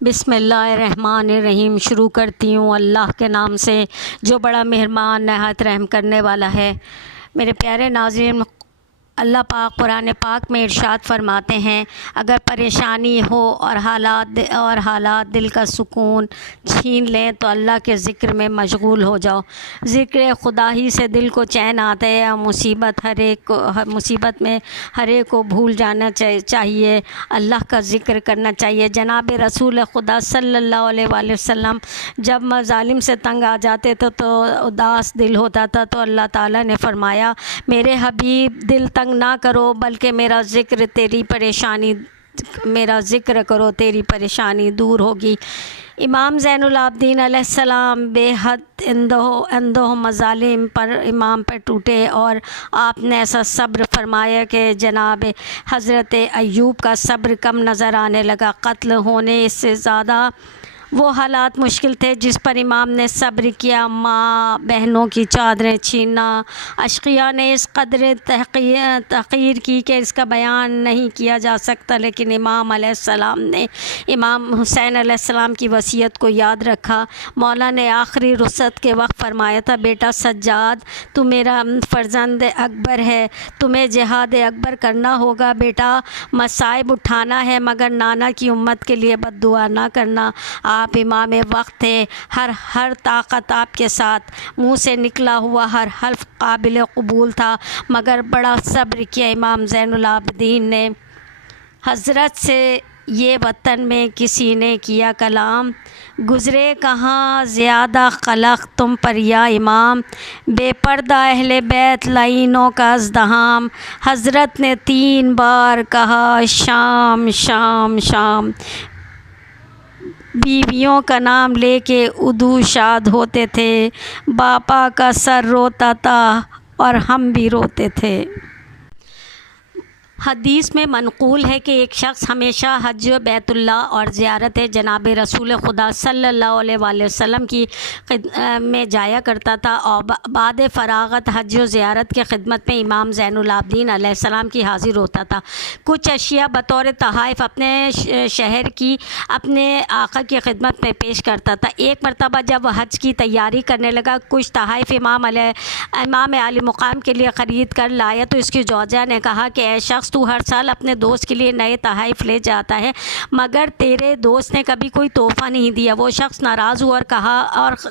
बिस्मिल्लाहिर्रहमानिर्रहीम। शुरू करती हूँ अल्लाह के नाम से जो बड़ा मेहरबान नहायत रहम करने वाला है। मेरे प्यारे नाज़रीन, अल्लाह पाक कुरान पाक में इरशाद फरमाते हैं, अगर परेशानी हो और हालात दिल का सुकून छीन लें तो अल्लाह के ज़िक्र में मशगूल हो जाओ। ज़िक्र खुदा ही से दिल को चैन आता है। मुसीबत में हर एक को भूल जाना चाहिए, अल्लाह का ज़िक्र करना चाहिए। जनाब रसूल खुदा सल्लल्लाहु अलैहि वसल्लम जब ज़ालिम से तंग आ जाते थे तो उदास दिल होता था, तो अल्लाह ताला ने फरमाया, मेरे हबीब दिल तंग ना करो, बल्कि मेरा ज़िक्र करो, तेरी परेशानी दूर होगी। इमाम ज़ैनुल आबिदीन अलैहिस्सलाम बेहद अंदोह मज़ालिम पर इमाम पर टूटे और आपने ऐसा सब्र फरमाया कि जनाब हज़रत अय्यूब का सब्र कम नज़र आने लगा। कत्ल होने से ज़्यादा वो हालात मुश्किल थे जिस पर इमाम ने सब्र किया। माँ बहनों की चादरें छीनना, अशकिया ने इस कदर तहक़ीर की कि इसका बयान नहीं किया जा सकता, लेकिन इमाम अलैहिस्सलाम ने इमाम हुसैन अलैहिस्सलाम की वसीयत को याद रखा। मौला ने आखिरी रुख़सत के वक्त फ़रमाया था, बेटा सज्जाद, तू मेरा फ़र्जंद अकबर है, तुम्हें जिहाद अकबर करना होगा। बेटा मसाइब उठाना है, मगर नाना की उम्मत के लिए बद्दुआ ना करना। आप इमाम वक्त थे, हर ताकत आपके साथ, मुँह से निकला हुआ हर हल्फ काबिल कबूल था, मगर बड़ा सब्र किया इमाम ज़ैनुल आबिदीन ने। हज़रत से ये वतन में किसी ने किया कलाम, गुज़रे कहाँ ज़्यादा खलक तुम पर या इमाम, बेपर्दा अहले बैत लाइनों का अज़दहाम। हज़रत ने 3 बार कहा शाम शाम शाम, बीवियों का नाम लेके उदू शाद होते थे। बापा का सर रोता था और हम भी रोते थे। हदीस में मनक़ूल है कि एक शख्स हमेशा हज बैतुल्लाह और ज़ियारत जनाब रसूल खुदा सल्लल्लाहु अलैहि वसल्लम की में जाया करता था और बाद फ़राग़त हज व ज़ियारत के ख़िदमत में इमाम ज़ैनुल आबिदीन अलैहिस्सलाम की हाज़िर होता था। कुछ अशिया बतौर तहाइफ़ अपने शहर की अपने आका की ख़िदमत में पेश करता था। एक मरतबा जब वह हज की तैयारी करने लगा, कुछ तहाइफ़ इमाम आली मुक़ाम के लिए ख़रीद कर लाया, तो इसकी ज़ौजा ने कहा कि ऐ शख्स, तू हर साल अपने दोस्त के लिए नए तहाइफ़ ले जाता है, मगर तेरे दोस्त ने कभी कोई तोहफ़ा नहीं दिया। वो शख्स नाराज़ हुआ और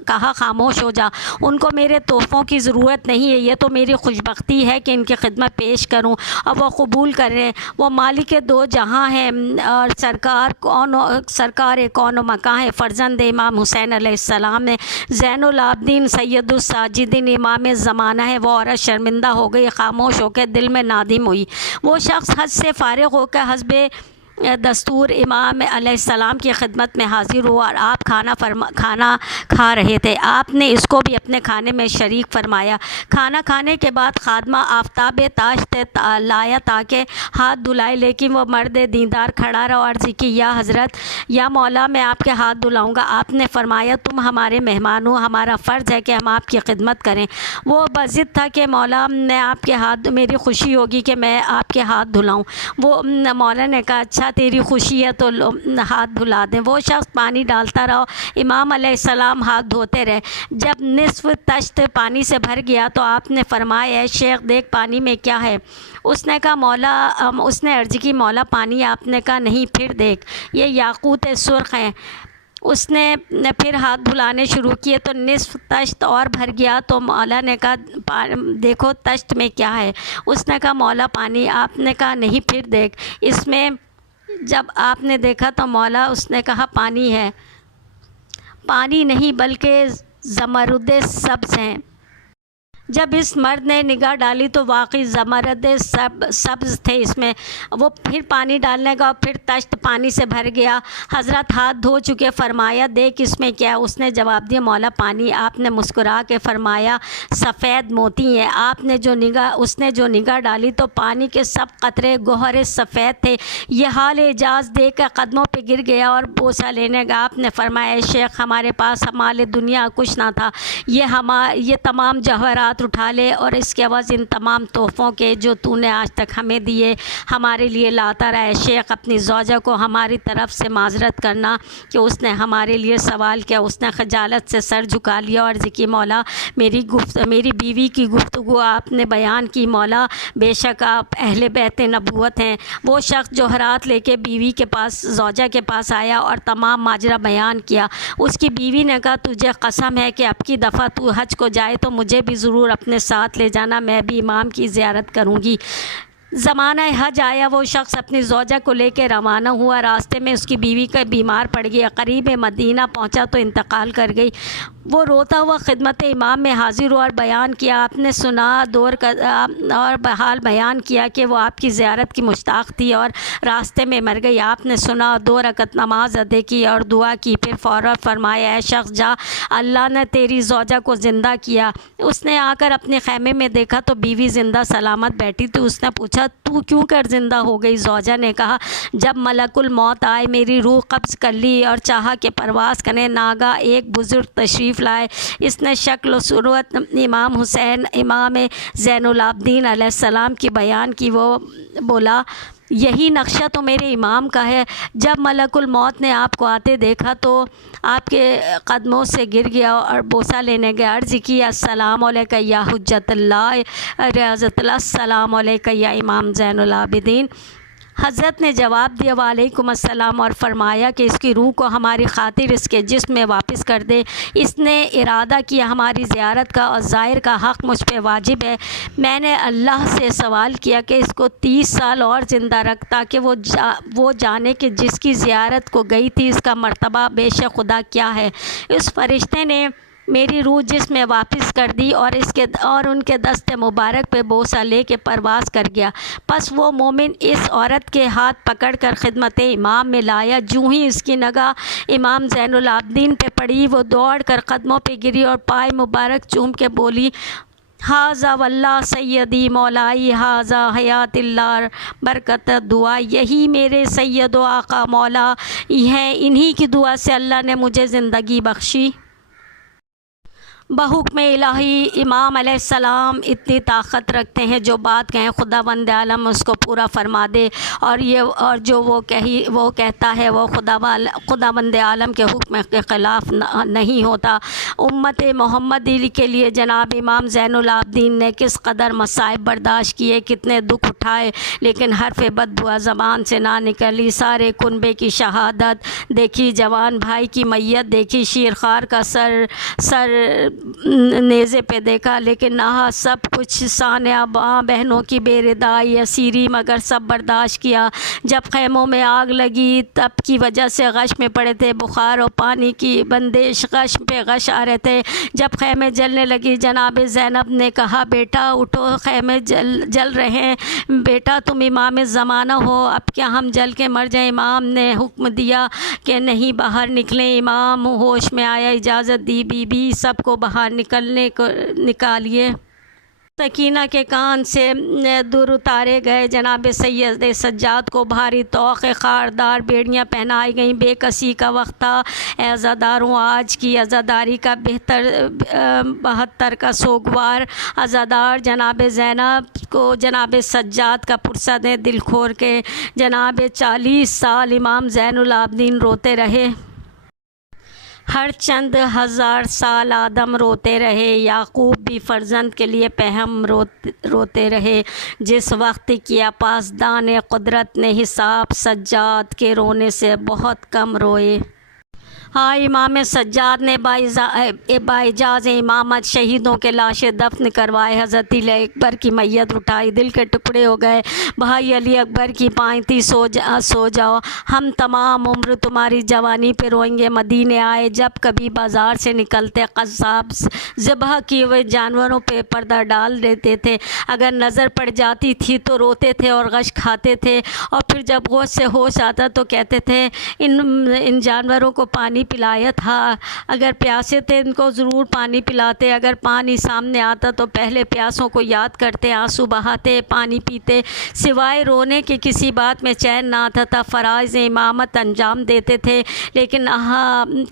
कहा खामोश हो जा, उनको मेरे तोहफ़ों की ज़रूरत नहीं है, ये तो मेरी खुशबख्ती है कि इनकी खिदमत पेश करूं और वह कबूल कर रहे हैं। वो मालिक दो जहां हैं और सरकार कौन मकां है। फ़र्जंद इमाम हुसैन अलैहिस्सलाम ने ज़ैनुल आबिदीन सैयदुस साजिदीन इमाम ज़माना है। वो औरत शर्मिंदा हो गई, खामोश होकर दिल में नादिम हुई। वो शख्स हज से फ़ारिग़ होकर हस्बे दस्तूर इमाम अलैहिस्सलाम की ख़िदमत में हाज़िर हुआ और आप खाना खा रहे थे। आपने इसको भी अपने खाने में शरीक फरमाया। खाना खाने के बाद खादमा आफ्ताब ताश लाया ताकि हाथ धुलाए, लेकिन वह मर्द दीनदार खड़ा रहा और अर्ज़ की, या हज़रत, या मौला, मैं आपके हाथ धुलाऊँगा। आपने फरमाया, तुम हमारे मेहमान हो, हमारा फ़र्ज़ है कि हम आपकी खिदमत करें। वो बज़िद था कि मौला, मैं आपके हाथ, मेरी खुशी होगी कि मैं आपके हाथ धुलाऊँ। वो मौला ने कहा, अच्छा तेरी खुशी है तो हाथ धुला दें। वो शख्स पानी डालता रहा, इमाम अलैहिस्सलाम हाथ धोते रहे। जब निस्फ़ तश्त पानी से भर गया तो आपने फरमाया, है शेख, देख पानी में क्या है। उसने कहा, मौला, उसने अर्ज़ की, मौला पानी। आपने कहा, नहीं, फिर देख, ये याकूत सुर्ख़ हैं। उसने फिर हाथ धुलाने शुरू किए तो निस्फ़ तश्त और भर गया। तो मौला ने कहा, देखो तश्त में क्या है। उसने कहा, मौला पानी। आपने कहा, नहीं, फिर देख इसमें। जब आपने देखा तो मौला, उसने कहा, पानी है। पानी नहीं बल्कि ज़मरुद सब्ज़ हैं। जब इस मर्द ने निगाह डाली तो वाकई ज़मरुद सब्ज़ थे इसमें। वो फिर पानी डालने का और फिर तश्त पानी से भर गया। हज़रत हाथ धो चुके, फरमाया, देख इसमें क्या। उसने जवाब दिया, मौला पानी। आपने मुस्कुरा के फरमाया, सफ़ेद मोती हैं। उसने जो निगाह डाली तो पानी के सब कतरे गोहरे सफ़ेद थे। यह हाल एजाज़ देख कर कदमों पर गिर गया और बोसा लेने का। आपने फरमाया, शेख, हमारे पास हमारे दुनिया कुछ ना था, ये तमाम जवाहरात हाथ उठा ले और इसके अवज़ इन तमाम तोहफ़ों के जो तूने आज तक हमें दिए हमारे लिए लाता रहा है। शेख अपनी ज़ौजा को हमारी तरफ़ से माज़रत करना कि उसने हमारे लिए सवाल किया, उसने खजालत से सर झुका लिया और अर्ज़ की मौला मेरी बीवी की गुफ्तगू आपने बयान की मौला, बेशक आप अहले बैत नबूवत हैं। वो शख्स जो हरात लेके बीवी के पास ज़ौजा के पास आया और तमाम माजरा बयान किया, उसकी बीवी ने कहा तुझे कसम है कि अब की दफ़ा तू हज को जाए तो मुझे भी ज़रूर अपने साथ ले जाना, मैं भी इमाम की ज़ियारत करूँगी। ज़माना हज आया, वो शख्स अपनी ज़ौजा को लेकर रवाना हुआ। रास्ते में उसकी बीवी का बीमार पड़ गया, करीब मदीना पहुंचा तो इंतकाल कर गई। वो रोता हुआ खिदमत इमाम में हाज़िर हुआ और बयान किया, आपने सुना दौर का और बहाल बयान किया कि वो आपकी ज़ियारत की मुश्ताक़ थी और रास्ते में मर गई। आपने सुना 2 रकत नमाज अदा की और दुआ की, फिर फ़ौरन फरमाया ऐ शख्स जा, अल्लाह ने तेरी ज़ौजा को ज़िंदा किया। उसने आकर अपने खैमे में देखा तो बीवी ज़िंदा सलामत बैठी थी। उसने पूछा तू क्यों कर ज़िंदा हो गई? ज़ौजा ने कहा जब मलकुल मौत आए मेरी रूह कब्ज़ कर ली और चाहा कि परवाज़ करें, नागा एक बुज़ुर्ग तशरीफ़ लाए। इसने शक्ल सूरत इमाम हुसैन इमाम ज़ैनुल आबिदीन अलैहिस्सलाम की बयान की। वो बोला यही नक्शा तो मेरे इमाम का है। जब मलकुल मौत ने आपको आते देखा तो आपके कदमों से गिर गया और बोसा लेने गया। अर्ज़ की अस्सलाम अलैका या हुज्जतल्लाह रियाज़तल्लाह, अस्सलाम अलैका या इमाम ज़ैनुल आबिदीन। हज़रत ने जवाब दिया वालेकुम अस्सलाम और फ़रमाया कि इसकी रूह को हमारी ख़ातिर इसके जिस्म में वापस कर दे। इसने इरादा किया हमारी ज़ियारत का और ज़ाहिर का हक़ मुझ पे वाजिब है। मैंने अल्लाह से सवाल किया कि इसको 30 साल और ज़िंदा रख ताकि वो जाने कि जिसकी ज़ियारत को गई थी इसका मर्तबा बेशक खुदा क्या है। उस फ़रिश्ते ने मेरी रूह जिसमें वापस कर दी और उनके दस्ते मुबारक पे बोसा ले के परवाज़ कर गया। बस वो मोमिन इस औरत के हाथ पकड़ कर ख़िदमत इमाम में लाया। जूँ ही इसकी नगाह इमाम ज़ैनुल आबिदीन पे पड़ी, वो दौड़ कर कदमों पे गिरी और पाए मुबारक चूम के बोली हाज़ा वल्ला सैयदी मौलाई हाज़ा हयातिल्ला बरकत दुआ, यही मेरे सैयद व आका मौला हैं, इन्हीं की दुआ से अल्लाह ने मुझे ज़िंदगी बख्शी। बहुक्म इलाही इमाम अलैहिस्सलाम इतनी ताकत रखते हैं, जो बात कहें खुदावंद आलम उसको पूरा फरमा दे और जो वो कहता है वो खुदावंद आलम के हुक्म के ख़िलाफ़ नहीं होता। उम्मत मोहम्मदी के लिए जनाब इमाम ज़ैनुल आबिदीन ने किस कदर मसाइब बर्दाश्त किए, कितने दुख उठाए, लेकिन हरफ बददुआ ज़बान से ना निकली। सारे कुनबे की शहादत देखी, जवान भाई की मैयत देखी, शीरखार का सर नेज़े पे देखा, लेकिन ना सब कुछ सानिया बहनों की बेरदाई असीरी मगर सब बर्दाश्त किया। जब खैमों में आग लगी तब की वजह से गश में पड़े थे, बुखार और पानी की बंदिश गश पे गश आ रहे थे। जब खैमे जलने लगी जनाब ज़ैनब ने कहा बेटा उठो, खैमे जल रहे हैं, बेटा तुम इमाम ज़माना हो, अब क्या हम जल के मर जाएं? इमाम ने हुक्म दिया कि नहीं बाहर निकलें। इमाम होश में आया, इजाज़त दी, बीबी सबको बाहर निकालिए। सकीना के कान से दूर उतारे गए। जनाब सैयद सज्जाद को भारी तोक़े खारदार बेड़ियाँ पहनाई गईं। बेकसी का वक्त था। अज़ादारों आज की अज़ादारी का 72 का सोगवार अज़ादार जनाब ज़ैनब को जनाब सज्जाद का पुरसा दें दिल खोर के। जनाब 40 साल इमाम ज़ैनुल आबिदीन रोते रहे। हर चंद हज़ार साल आदम रोते रहे। याकूब भी फ़र्जंद के लिए पहम रोते रहे। जिस वक्त की पासदान कुदरत ने हिसाब सज्जाद के रोने से बहुत कम रोए। हाँ, इमाम सज्जाद ने बाइजाज़ इमामत शहीदों के लाशें दफन करवाए। हज़रत अली अकबर की मैयत उठाई, दिल के टुकड़े हो गए। भाई अली अकबर की पायती सो जाओ, हम तमाम उम्र तुम्हारी जवानी पे रोएंगे। मदीने आए, जब कभी बाज़ार से निकलते कस्साब ज़िबह किए हुए जानवरों पे पर्दा डाल देते थे। अगर नज़र पड़ जाती थी तो रोते थे और गश खाते थे, और फिर जब होश से होश आता तो कहते थे इन जानवरों को पानी पिलाया था। अगर प्यासे थे इनको ज़रूर पानी पिलाते, अगर पानी सामने आता तो पहले प्यासों को याद करते, आंसू बहाते, पानी पीते, सिवाय रोने के किसी बात में चैन ना आता था। फ़राइज़ इमामत अंजाम देते थे, लेकिन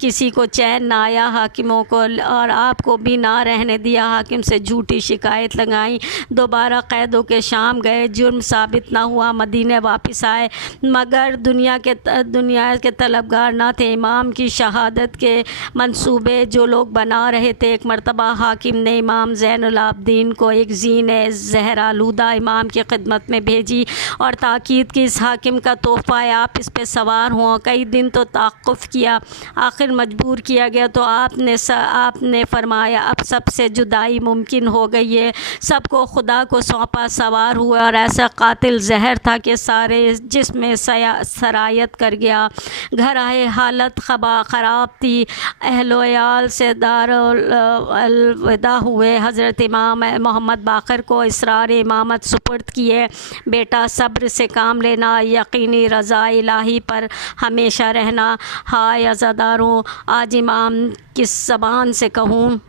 किसी को चैन ना आया, हाकिमों को और आपको भी ना रहने दिया। हाकिम से झूठी शिकायत लगाई, दोबारा कैदों के शाम गए, जुर्म साबित ना हुआ, मदीने वापस आए, मगर दुनिया के तलबगार ना थे। इमाम की शहादत के मंसूबे जो लोग बना रहे थे, एक मरतबा हाकिम ने इमाम ज़ैनुल आबदीन को एक ज़ीन ज़हरालूदा इमाम की खिदमत में भेजी और ताकीद की, इस हाकिम का तोहफ़ा है, आप इस पे सवार हों। कई दिन तो ताक़ुफ़ किया, आखिर मजबूर किया गया तो आपने फरमाया अब सबसे जुदाई मुमकिन हो गई है, सबको खुदा को सौंपा, सवार हुआ और ऐसा कातिल जहर था कि सारे जिसमें सरायत कर गया। घर आए, हालत ख़राब थी, अहलोयाल से दारुल-अलविदा हुए। हज़रत इमाम मोहम्मद बाक़र को इसरार इमामत सुपुर्द किए। बेटा सब्र से काम लेना, यकीनी रज़ा इलाही पर हमेशा रहना। हाय अज़ादारों, आज इमाम किस ज़बान से कहूँ।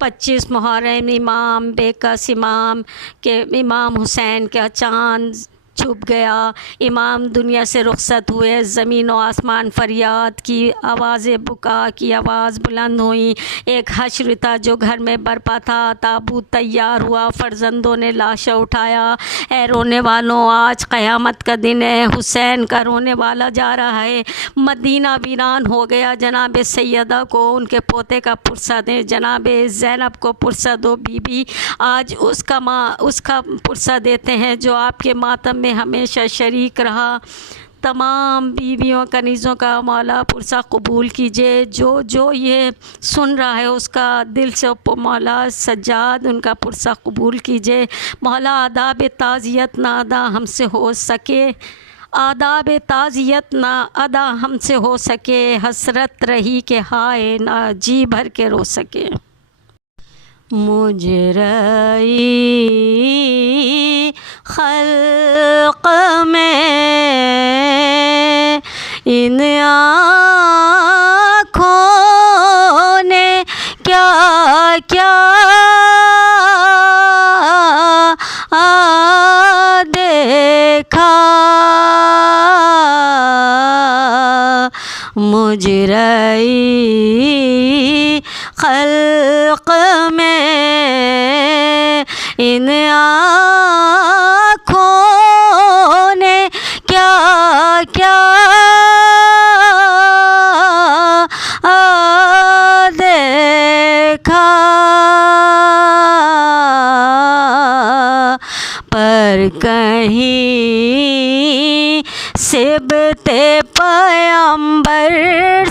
25 मुहर्रम इमाम बेकस इमाम के इमाम हुसैन का चाँद छुप गया। इमाम दुनिया से रुखसत हुए, ज़मीन व आसमान फरियाद की, आवाज़ बुका की आवाज़ बुलंद हुई। एक हश्र था जो घर में बरपा था, ताबूत तैयार हुआ, फ़र्जंदों ने लाशें उठाया। ऐ रोने वालों, आज क़यामत का दिन है, हुसैन का रोने वाला जा रहा है। मदीना वीरान हो गया। जनाब सैयदा को उनके पोते का पुरसा दें, जनाब ज़ैनब को पुरसा दो बीबी, आज उसका पुरसा देते हैं जो आपके मातम में हमेशा शरीक रहा। तमाम बीवियों कनीज़ों का मौला पुरसा कबूल कीजिए। जो ये सुन रहा है उसका दिल से मौला सज्जाद उनका पुरसा कबूल कीजिए। मौला आदाब ताज़ियत ना अदा हमसे हो सके, आदाब ताज़ियत ना अदा हमसे हो सके, हसरत रही के हाय ना जी भर के रो सके। मुजराई खल्क़ में इन आँखों ने क्या क्या देखा। मुजराई खल्क़ में इन आँखों ने क्या क्या देखा। पर कहीं सिबते पैगंबर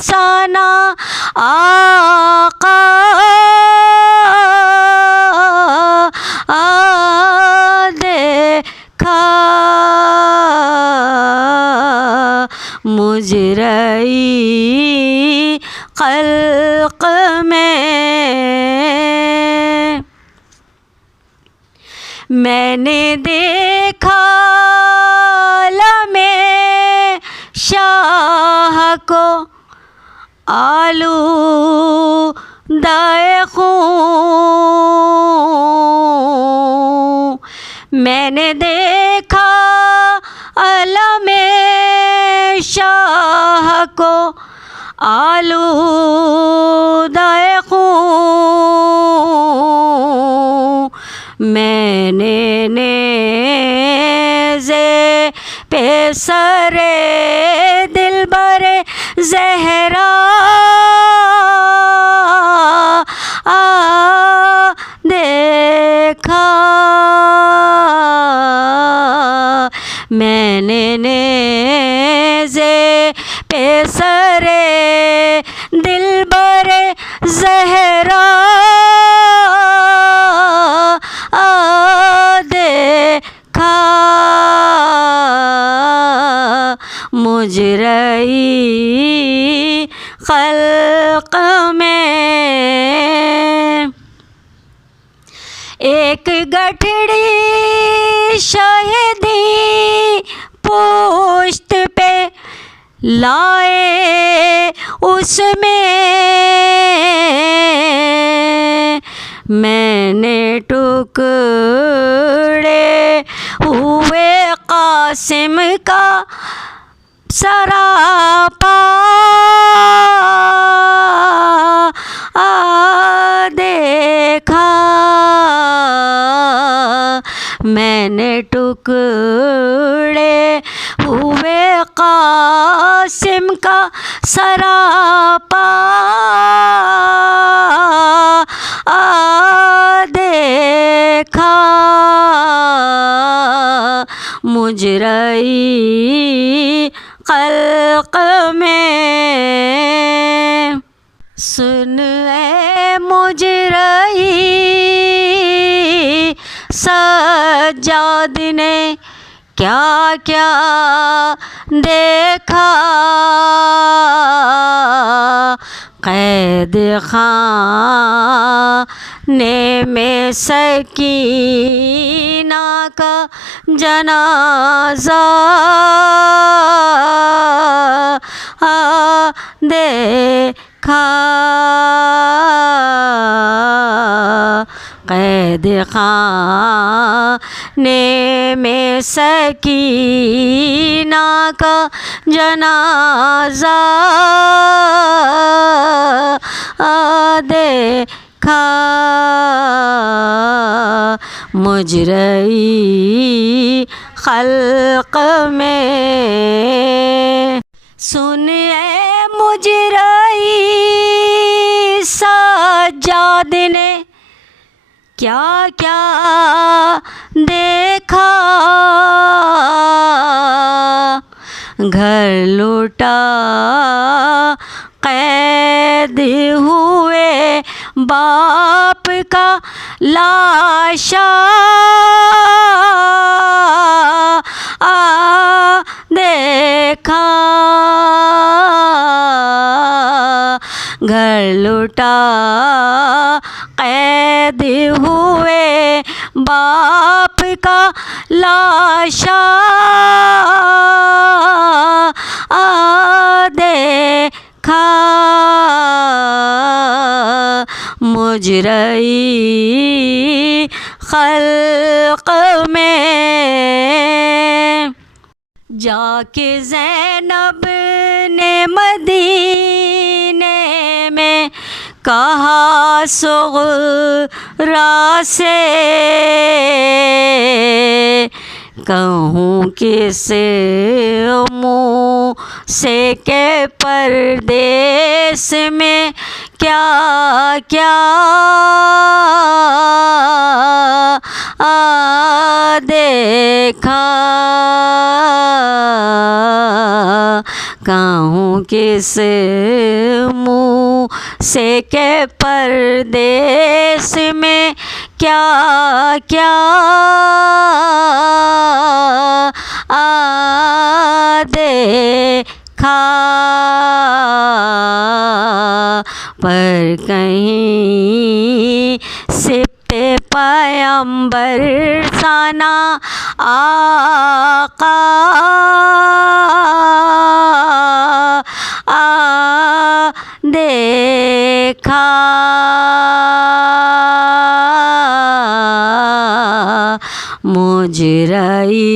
साना आका देखा। मुजराई खल्क़ में मैंने देखा लमे शाह को आलूदाए खून। मैंने देखा अलमे शाह को आलूदाए खून। मैंने नेज़े पे सरे दिलबरे ज़हरा देखा। मैंने नेज़े पे सरे दिलबरे ज़हरा देखा। मुजराई खल्क़ में एक गठड़ी शहीदी पुश्त पे लाए उसमें मैंने टुकड़े हुए कासिम का सरापा देखा। मैंने टुकड़े हुए कासिम का सरापा देखा। मुजरई खल्क़ में सुन ए मुजरई सज्जाद ने क्या क्या देखा। कैद खाने में सकीना का जनाजा देखा। कैद खाने में सकीना का जनाजा देखा। मुजरई खल्क़ में सुन ए मुजरई सज्जाद ने क्या क्या देखा। घर लूटा कैद हुए बाप का लाशा देखा। घर लूटा कैद हुए बाप का लाशा देखा। मुजरई खल्क़ में जाके ज़ैनब ने मदीने में कहा सुग़रा से कहूँ किस मुँह से के परदेस में क्या क्या देखा। कहूँ किस मुँह से के परदेस में क्या क्या देखा। पर कहीं सिप्ते पैगंबर साना आका देखा। मुजरई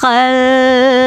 खल्क़